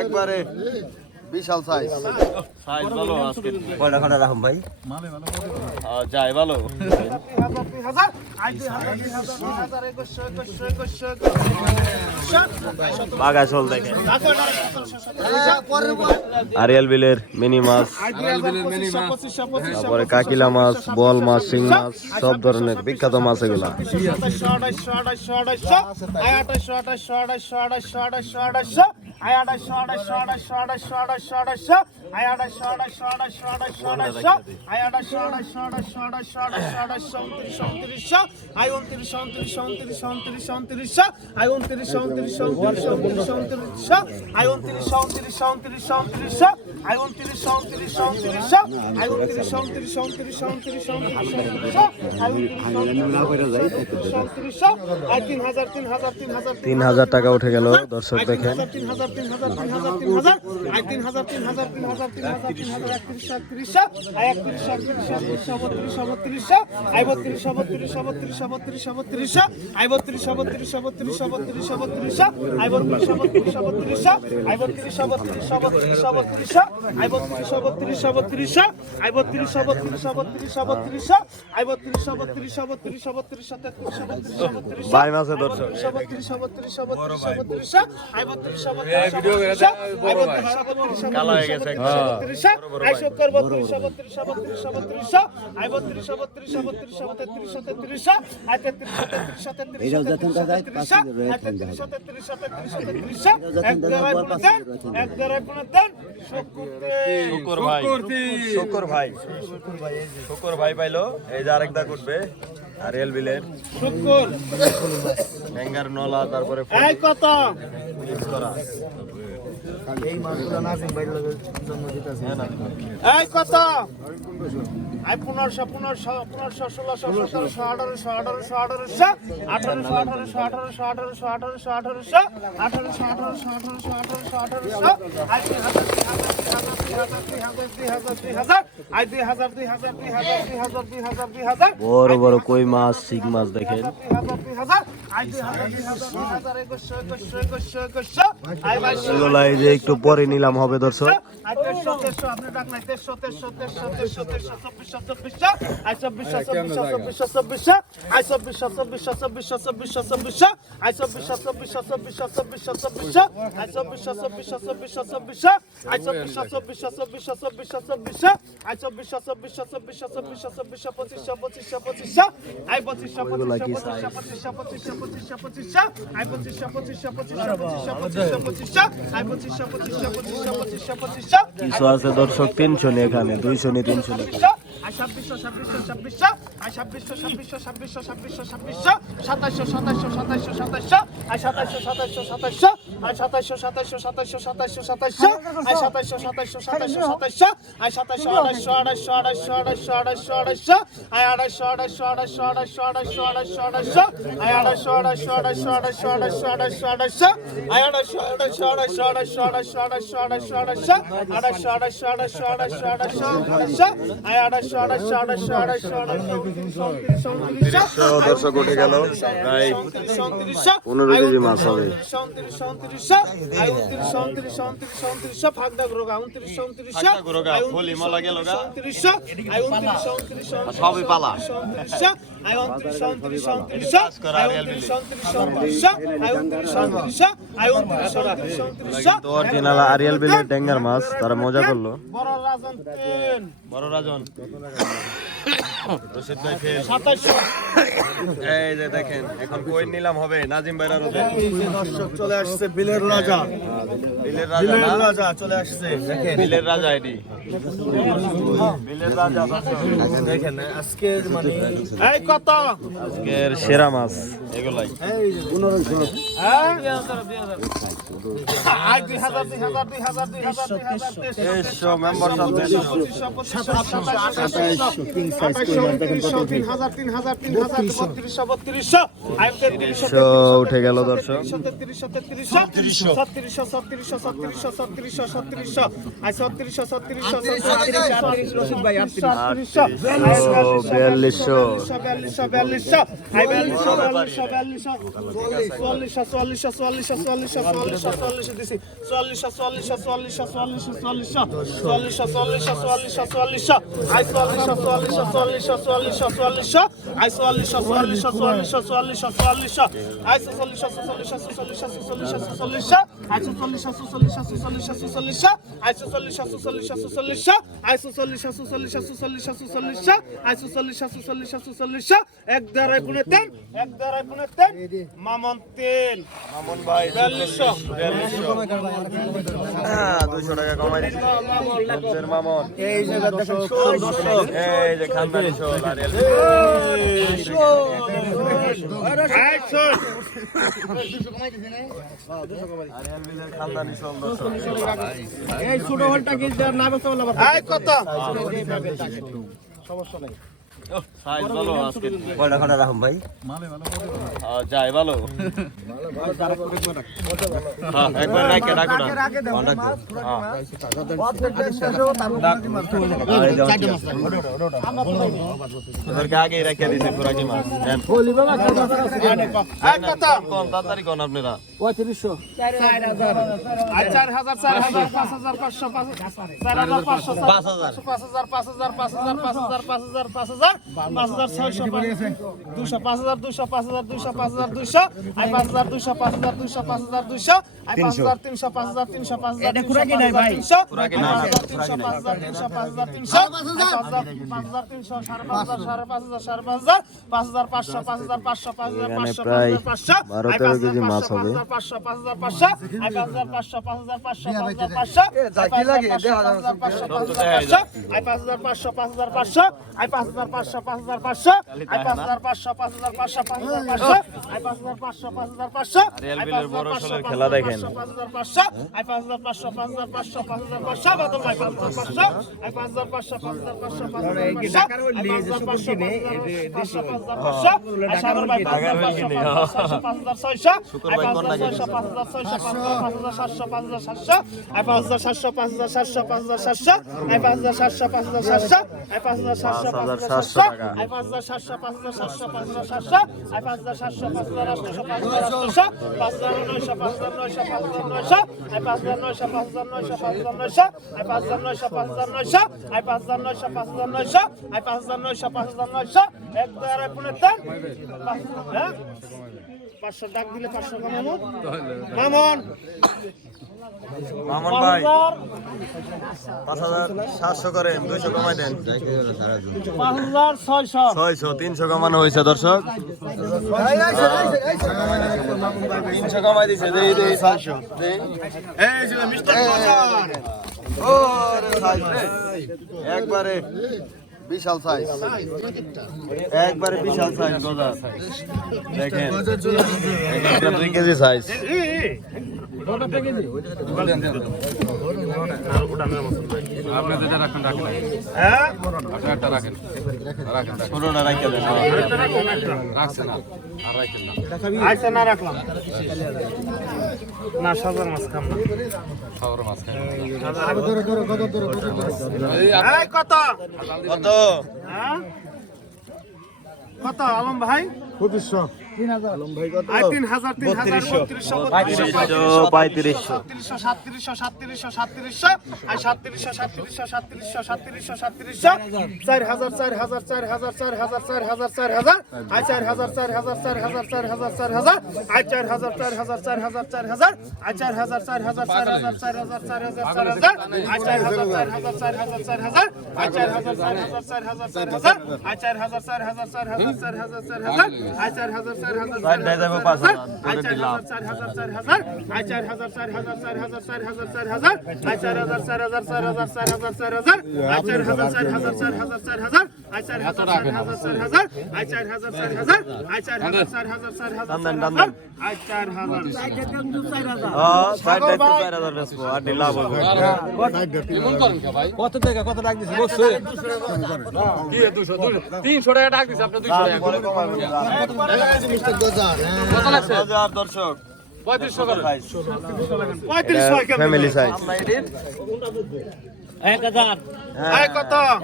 একবারে। বিশাল size size ভালো আজকে কয়টা রাখুন ভাই আহ, যায় ভালো বাগা চল দেখে আরিয়াল বিলের মিনি মাছ তারপরে কাকিলা মাছ বল মাছ শিং মাছ সব ধরনের বিখ্যাত মাছ এগুলা তিন হাজার তিন হাজার টাকা উঠে গেল দর্শক দেখে হাজার তিন হাজার তিন হাজার তিন হাজার আয় তিন হাজার তিন হাজার তিন হাজার তিন হাজার তিন হাজার একত্রিশশো একত্রিশশো আয় একত্রিশশো একত্রিশশো একত্রিশশো বত্রিশশো আয় বত্রিশশো বত্রিশশো বত্রিশশো বত্রিশশো বত্রিশশো আয় বত্রিশশো বত্রিশশো বত্রিশশো বত্রিশশো বত্রিশশো আয় বত্রিশশো বত্রিশশো বত্রিশশো আয় বত্রিশশো বত্রিশশো বত্রিশশো বত্রিশশো আই পনেরোশো পনেরোশো পনেরোশো ষোলোশো সতেরোশো আঠারোশো আঠারোশো আঠারোশো আঠারোশো আঠারোশো আঠারোশো আঠারোশো আঠারোশো আঠারোশো আঠারোশো আঠারোশো আঠারোশো আঠারোশো আঠারোশো আই দুই হাজার দুই হাজার দুই হাজার দুই হাজার আই দুই হাজার দুই হাজার দুই হাজার দুই হাজার দুই হাজার দুই হাজার বড় বড় কই মাছ শিং মাছ দেখেন দুই হাজার দুই হাজার আই দুই হাজার দুই হাজার দুই হাজার একুশশো একুশশো একুশশো একুশশো আই বাইশশো এগুলা এই যে একটু পরে নিলাম হবে দর্শক আই তেরশো তেরশো আপনি ডাক নাই তেরশো তেরশো তেরশো তেরশো তেরশো চব্বিশশো চব্বিশশো আই চব্বিশশো চব্বিশশো চব্বিশশো চব্বিশশো আই চব্বিশশো চব্বিশশো চব্বিশশো চব্বিশশো চব্বিশশো আই চব্বিশশো চব্বিশশো চব্বিশশো চব্বিশশো আই চব্বিশশো চব্বিশশো চব্বিশশো চব্বিশশো চব্বিশশো আই চব্বিশশো চব্বিশশো চব্বিশশো বড় বড় কই মাছ শিখ মাছ দেখেন। পঁচিশশো পঁচিশশো পঁচিশশো পঁচিশশো পঁচিশশো আই পঁচিশশো পঁচিশশো পঁচিশশো পঁচিশশো পঁচিশশো পঁচিশশো আই পঁচিশশো পঁচিশশো পঁচিশশো পঁচিশশো পঁচিশশো কিছু আছে দর্শক তিনশো নি এখানে দুইশো নি তিনশো নি আই ছাব্বিশশো ছাব্বিশশো ছাব্বিশশো আই ছাব্বিশশো ছাব্বিশশো ছাব্বিশশো ছাব্বিশশো ছাব্বিশশো সাতাশশো সাতাশশো সাতাশশো সাতাশশো আই সাতাশশো সাতাশশো সাতাশশো আই সাতাশশো সাতাশশো সাতাশশো সাতাশশো সাতাশশো আই সাতাশশো সাতাশশো সাতাশশো সাতাশশো আই সাতাশশো আড়াইশো আড়াইশো আড়াইশো আড়াইশো আড়াইশো আড়াইশো আই আড়াইশো আড়াইশো আড়াইশো আড়াইশো আড়াইশো আড়াইশো আড়াইশো আই আড়াইশো আড়াইশো আড়াইশো আড়াইশো আড়াইশো আড়াইশো আড়াইশো আই আড়াইশো আড়াইশো আড়াইশো আড়াইশো আড়াইশো আড়াইশো আড়াইশো আড়াইশো আড়াইশো আড়াইশো আড়াইশো আড়াইশো আড়াইশো আড়াইশো আই আড়াইশো দর্শক উঠে গেল প্রায় পনেরো কেজি মাছ হবে সবই পালা। অরিজিনাল আরিয়াল বিলের ডেঙ্গার মাছ তারা মজা করল বড় রাজন রশিদ ভাই এই যে দেখেন এখন কই নিলাম হবে নাজিম ভাইরা রোদে দর্শক চলে আসছে বিলের রাজা বিলের রাজা বিলের রাজা চলে আসছে দেখেন বিলের রাজা এটি উঠে গেল দর্শক। ছত্রিশশো ছত্রিশশো ছত্রিশশো ছত্রিশশো ছত্রিশশো ছত্রিশশো ছত্রিশশো বিয়াল্লিশশো বিয়াল্লিশশো বিয়াল্লিশশো আই বিয়াল্লিশশো বিয়াল্লিশশো বিয়াল্লিশশো চুয়াল্লিশশো চুয়াল্লিশশো চুয়াল্লিশশো চুয়াল্লিশশো চুয়াল্লিশশো চুয়াল্লিশশো দিছি চুয়াল্লিশশো চুয়াল্লিশশো চুয়াল্লিশশো চুয়াল্লিশশো চুয়াল্লিশশো চুয়াল্লিশশো চুয়াল্লিশশো চুয়াল্লিশশো চুয়াল্লিশশো আই চুয়াল্লিশশো চুয়াল্লিশশো চুয়াল্লিশশো চুয়াল্লিশশো চুয়াল্লিশশো আই চুয়াল্লিশশো চুয়াল্লিশশো চুয়াল্লিশশো চুয়াল্লিশশো চুয়াল্লিশশো আই চুয়াল্লিশশো চুয়াল্লিশশো চুয়াল্লিশশো চুয়াল্লিশশো আই চুয়াল্লিশশো চুয়াল্লিশশো চল্লিশশো আইসো চল্লিশ আশো চল্লিশ আশো চল্লিশ আশো চল্লিশশো আইসো চল্লিশ আশো চল্লিশ আশো চল্লিশশো এক দেড়াই গুণে তেল এক দেড়াই গুণে তেল মামন তেল মামন ভাই বিয়াল্লিশশো দুশো হ্যাঁ, টাকা কমাই দিচ্ছে মামন এই যে এই যে খানদানি শোল আর ছোট হলটা কি না কত? সমস্যা নেই। হ্যাঁ, হ্যাঁ, দিছি পুরাকি মাছ তাড়াতাড়ি কোন আপনারা চার হাজার চার হাজার পাঁচ হাজার পাঁচশো পাঁচ হাজার পাঁচ হাজার। পাঁচ হাজার পাঁচ হাজার পাঁচ হাজার পাঁচ হাজার পাঁচ হাজার পাঁচ হাজার পাঁচ হাজার ছয়শো দুশো পাঁচ হাজার দুশো পাঁচ হাজার দুশো পাঁচ হাজার দুশো আই পাঁচ হাজার দুশো পাঁচ হাজার দুশো পাঁচ হাজার দুশো আই পাঁচ হাজার তিনশো পাঁচ হাজার তিনশো পাঁচ হাজার তিনশো পাঁচ হাজার তিনশো পাঁচ হাজার তিনশো পাঁচ হাজার তিনশো সাড়ে পাঁচ হাজার সাড়ে পাঁচ হাজার সাড়ে পাঁচ হাজার পাঁচ হাজার পাঁচশো পাঁচ হাজার পাঁচশো পাঁচ হাজার পাঁচশো প্রায় পাঁচশো বারো আই তেরো পাঁচ হাজার মাছ হবে। পাঁচশো পাঁচ হাজার পাঁচশো আই পাঁচ হাজার পাঁচশো পাঁচ হাজার পাঁচশো পাঁচ হাজার পাঁচশো আই পাঁচ হাজার পাঁচশো পাঁচ হাজার পাঁচশো আই পাঁচ হাজার পাঁচশো পাঁচ হাজার পাঁচশো আই পাঁচ হাজার পাঁচশো পাঁচ হাজার পাঁচশো পাঁচ হাজার পাঁচশো আই পাঁচ হাজার পাঁচশো পাঁচ হাজার পাঁচশো রিয়াল বিলের বড় ষোলোর খেলা দেখেন। পাঁচ হাজার পাঁচশো আই পাঁচ হাজার পাঁচশো পাঁচ হাজার পাঁচশো পাঁচ হাজার পাঁচশো বাদম আই পাঁচ হাজার পাঁচশো আই পাঁচ হাজার পাঁচশো পাঁচ হাজার পাঁচশো পাঁচ হাজার পাঁচশো পাঁচশো পাঁচ হাজার পাঁচশো আই ভাই পাঁচ হাজার পাঁচশো পাঁচ হাজার ছয়শো আই পাঁচ হাজার ছয়শো পাঁচ হাজার ছয়শো পাঁচ হাজার সাতশো পাঁচ হাজার সাতশো আই পাঁচ হাজার সাতশো পাঁচ হাজার সাতশো পাঁচ হাজার সাতশো আই পাঁচ হাজার সাতশো পাঁচ হাজার সাতশো আই পাঁচ হাজার সাতশো পাঁচ হাজার সাতশো আই পাঁচ হাজার সাতশো পাঁচ হাজার সাতশো পাঁচ হাজার সাতশো আই পাঁচ হাজার সাতশো পাঁচ হাজার আটশো পাঁচ হাজার আটশো পাঁচ হাজার নয়শো পাঁচ হাজার নয়শো পাঁচ হাজার নয়শো আই পাঁচ হাজার নয়শো পাঁচ হাজার নয়শো পাঁচ হাজার নয়শো আই পাঁচ হাজার নয়শো পাঁচ হাজার নয়শো আই পাঁচ হাজার নয়শো পাঁচ হাজার নয়শো আই পাঁচ হাজার নয়শো পাঁচ হাজার নয়শো এক দুই আড়াই পনেরো তিন হ্যাঁ পাঁচশো ডাক দিলে পাঁচশো মামুন মামুন মামুন ভাই পাঁচ হাজার সাতশো করেন দুইশো কমাই দেন। ছয়শো তিনশো কমানো হয়েছে দর্শক। তিনশো কমাই দিছে একবারে। বিশাল সাইজ একবারে বিশাল সাইজ গজা দেখেন দুই কেজি সাইজ আপনি যেটা রাখেন রাখেন। আপনি রাখেন। রাখেন ষোলোটা না রাখলাম। না সাদার মাছ খাম না। সাদার মাছ খাম আরে ধরে ধরে কত ধরে কত কত? কত? হ্যাঁ? কত আলম ভাই? পঁচিশশো। হাজার হাজার হাজার হাজার হাজার চার হাজার চার হাজার আই চার হাজার চার হাজার চার হাজার চার হাজার আই দর্শক হাজার। চার ফ্যামিলি চার হাজার চার হাজার চার হাজার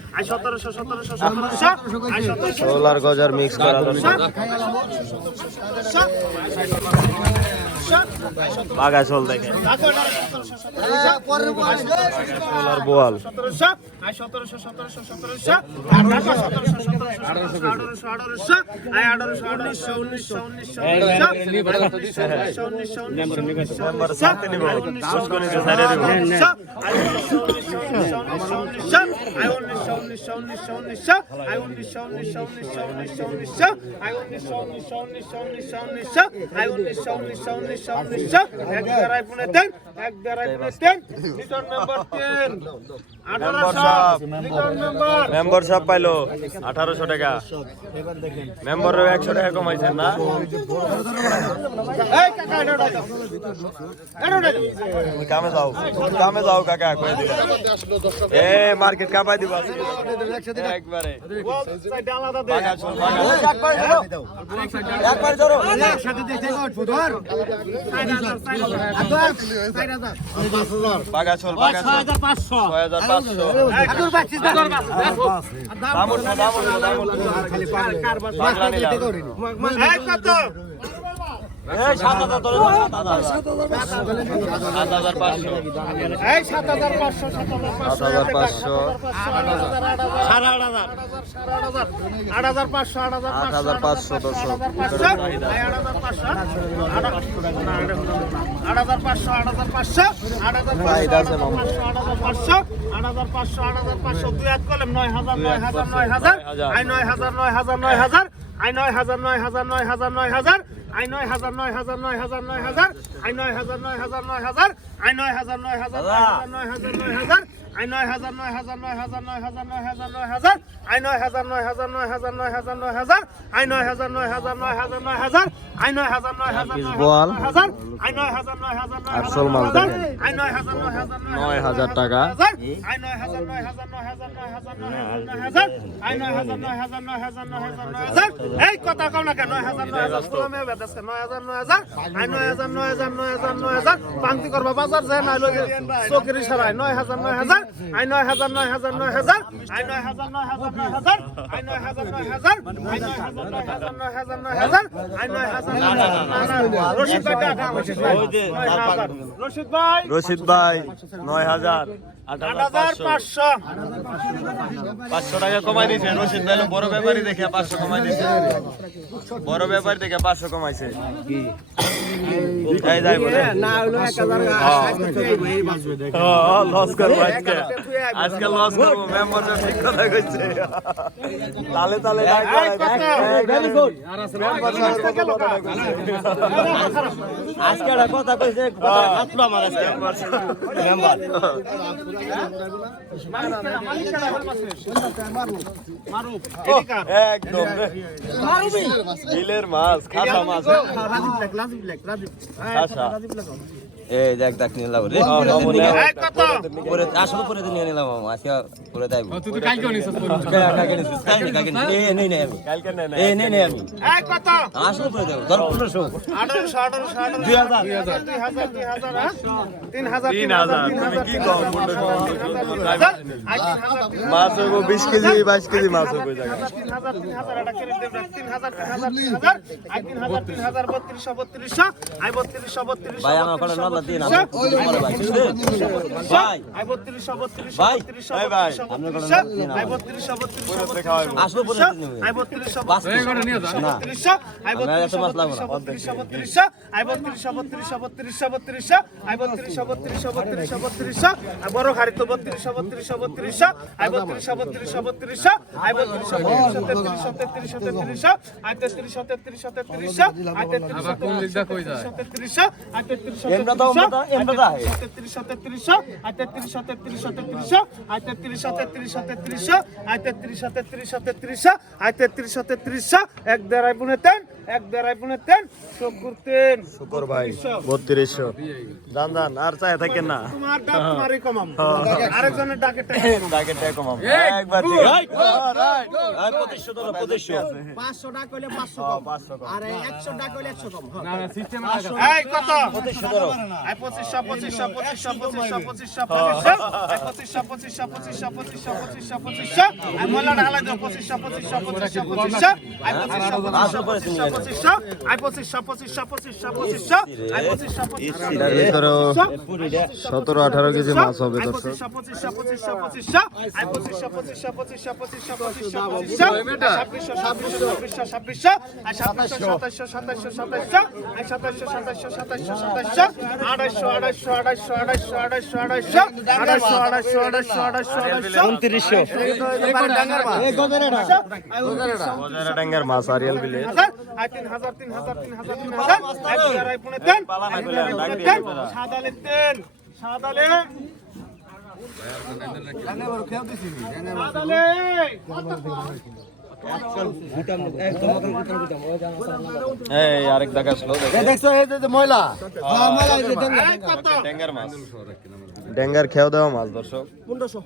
আই চার হাজার চার হাজার চার হাজার চার হাজার হাজার বেচবো আর সাইজ আই আঠারোশো মেম্বার মেম্বার। সব পাইলো টাকা। মেম্বার একশো টাকা কমাইছেন না? কামে যাও। কামে যাও কাকা কয়ে দিলে। এ মার্কেট কাপাই দিব। একবারে। একবার ধরো। বাগা চল বাগা চল ছয় হাজার পাঁচশো দাম উঠবো দাম দাম উঠবো পাগলা নিলাম সাত হাজার পাঁচশো এই সাত হাজার পাঁচশো সাত হাজার পাঁচশো সাত হাজার পাঁচশো আট হাজার পাঁচশো আট হাজার আট হাজার পাঁচশো দর্শক আট হাজার পাঁচশো আট হাজার পাঁচশো আট হাজার চাহিদা আছে পাঁচশো আট হাজার পাঁচশো আট হাজার পাঁচশো আট হাজার পাঁচশো দুই হাত কলম নয় হাজার নয় হাজার নয় হাজার নয় হাজার নয় হাজার নয় হাজার আই নয় হাজার নয় হাজার নয় হাজার নয় হাজার আই নয় হাজার নয় হাজার নয় হাজার নয় হাজার আই নয় হাজার নয় হাজার নয় হাজার আই নয় হাজার নয় হাজার নয় হাজার নয় হাজার আই নয় হাজার নয় হাজার নয় হাজার নয় হাজার নয় হাজার নয় হাজার আই নয় হাজার নয় হাজার নয় হাজার নয় হাজার নয় হাজার আই নয় হাজার নয় হাজার নয় হাজার নয় হাজার আই নয় হাজার নয় হাজার নয়। হাজার আই নয় হাজার নয় হাজার নয় আসল মাল দেখেন। আই নয় হাজার নয় হাজার নয় হাজার টাকা আই নয় হাজার নয় হাজার নয় হাজার নয় হাজার নয় হাজার আই নয় হাজার নয় হাজার নয় হাজার নয় হাজার নয় হাজার এই কথা কও না কেন নয় হাজার নয় হাজার মেয়ে বেদাসকে নয় হাজার নয় হাজার আই নয় হাজার নয় হাজার নয় হাজার নয় হাজার পাংতি করবা বাজার যায় না লগে চোখের ইশারায় নয় হাজার নয় হাজার আই নয় হাজার নয় হাজার নয় হাজার আই নয় হাজার নয় হাজার নয় হাজার আই নয় হাজার নয় হাজার আই নয় হাজার নয় হাজার নয় হাজার নয় হাজার আই নয় হাজার নয় হাজার রশিদ ভাই হাজার। রশিদ ভাই রশিদ ভাই নয় হাজার পাঁচশো। টাকা কমাই দিয়েছে রশিদ ভাই বড় ব্যাপারী দেখে পাঁচশো কমাই দিয়েছে বড় ব্যাপারী দেখে পাঁচশো কমাইছে। হাজার লস করব আজকে। কথা কইছে। তালে তালে কত? মেম্বার। কত মাছ কইছে আজকে রাজীব একদম মাছ খাসা মাছ। খাসা। এই দেখ দেখ নিলাম রে? পরে আসলে পরে দিন নিয়ে নিলাম আজকে পরে দেব তুই তো কালকে নিছিস কালকে নিছিস কালকে কালকে এই নেই নেই আমি কালকে নেই এই নেই নেই আমি এই কত? আসলে পরে দেব ধর 1500 আঠারোশো, আঠারোশো, আঠারোশো, দুই হাজার। দুই হাজার, দুই হাজার, দুই হাজার, হ্যাঁ? তিন হাজার, তিন তিন হাজার হাজার, তিন তুমি কি কম বন্ধু তিন হাজার, তিন হাজার, তিন হাজার, আই তিন হাজার, তিন হাজার, মাছ হইব বিশ কেজি বাইশ কেজি মাছ এটা কেটে দেবে, ভাই, আমার বত্রিশশো, আমরা দিন আমরা কিছু করে ভাই ভাই ভাই ভাই ভাই আপনার কথা দিন আসলে পরে দিন বাস নিয়ে যান না আমরা এত মাস লাগবে না বড় খাড়ি তো বত্রিশ বত্রিশ বত্রিশ আই বত্রিশ বত্রিশ বত্রিশ আই বত্রিশ তেত্রিশ তেত্রিশ তেত্রিশশো তেত্রিশশো আর বুনে তেন এক দেড়াই বুনে তেন শুকুর তেন শুকর ভাই বত্রিশশো জান জান আর চাই থাকেন না। তোমার ডাক তোমারই কমাম। আরেকজনের ডাকে ডাকে ট্যাগ কমাম। একবার আর টাকা হ্যাঁ, কম। আর একশো টাকা হইলে একশো কম। হ্যাঁ। না না সিস্টেম এই কত? পঁচিশশো ধরো। আই পঁচিশশো পঁচিশশো পঁচিশশো পঁচিশশো পঁচিশশো পঁচিশশো। আই পঁচিশশো পঁচিশশো পঁচিশশো পঁচিশশো পঁচিশশো পঁচিশশো। আই মোল্লা ঢালাই দাও পঁচিশশো পঁচিশশো পঁচিশশো পঁচিশশো। আই পঁচিশশো পঁচিশশো পঁচিশশো। পঁচিশশো আই পঁচিশশো পঁচিশশো পঁচিশশো পঁচিশশো আই পঁচিশশো পঁচিশশো সতেরো আঠারো কেজি মাছ হবে পঁচিশশো পঁচিশশো পঁচিশশো পঁচিশশো আই পঁচিশশো পঁচিশশো পঁচিশশো পঁচিশশো পঁচিশশো পঁচিশশো ছাব্বিশশো ছাব্বিশশো ছাব্বিশশো ছাব্বিশশো আই সাতাশশো সাতাশশো সাতাশশো সাতাশশো আই সাতাশশো সাতাশশো সাতাশশো সাতাশশো আড়াইশো আড়াইশো আড়াইশো আড়াইশো আড়াইশো আড়াইশো আড়াইশো আড়াইশো আড়াইশো আড়াইশো আড়াইশো উনত্রিশশো ডাঙ্গার মাছ আরিয়াল বিলে তিন হাজার তিন হাজার তিন হাজার তিন হাজার। এক পুনে তেন সাদালে তেন সাদালে। সাদালে। এই আরেক দেখা। আসলো দেখছ এই যে ময়লা। এই মাছ। ড্যাঙ্গার খেয়াও দেওয়া মাছ দর্শক। পনেরোশো।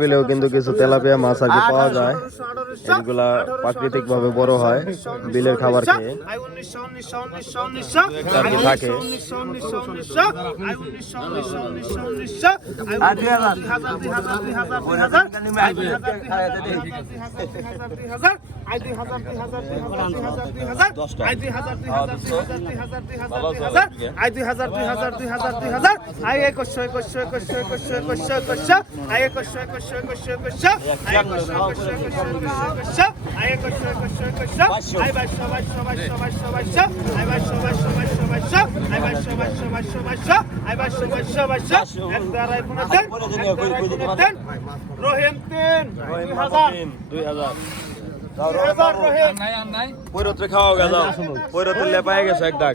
বিলেও কিন্তু কিছু তেলাপিয়া মাছ আগে পাওয়া যায় এগুলা প্রাকৃতিক ভাবে বড় হয় বিলের খাবার খেয়ে থাকে হাজার রহিম তিন দুই হাজার দুই হাজার পৈরত্রে খাওয়া এক দাগ।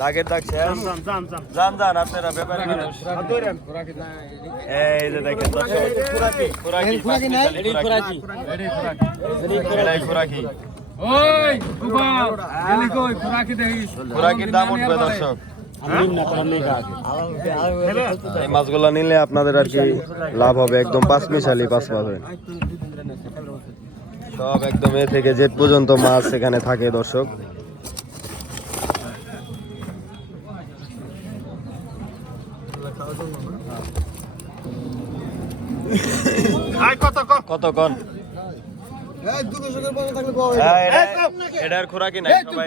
দাগের খোরাকি। খোরাকির দাম এই মাছগুলো নিলে আপনাদের আর কি লাভ হবে একদম পাঁচ মিশালি পাঁচ পাবেন সব একদম এ থেকে জেট পর্যন্ত মাছ এখানে থাকে দর্শক। কতক্ষণ হ্যাঁ, এটার খোরাকি নাই সবাই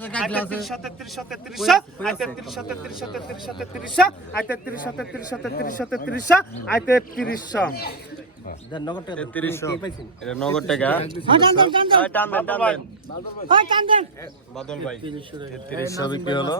তেত্রিশশো তেত্রিশশো তেত্রিশশো আয় তেত্রিশশো তেত্রিশশো তেত্রিশশো তেত্রিশশো আয় তেত্রিশশো তেত্রিশশো তেত্রিশশো তেত্রিশশো আয় তেত্রিশশো নগদ টাকা বাদল ভাই। তেত্রিশশো বিক্রি হলো?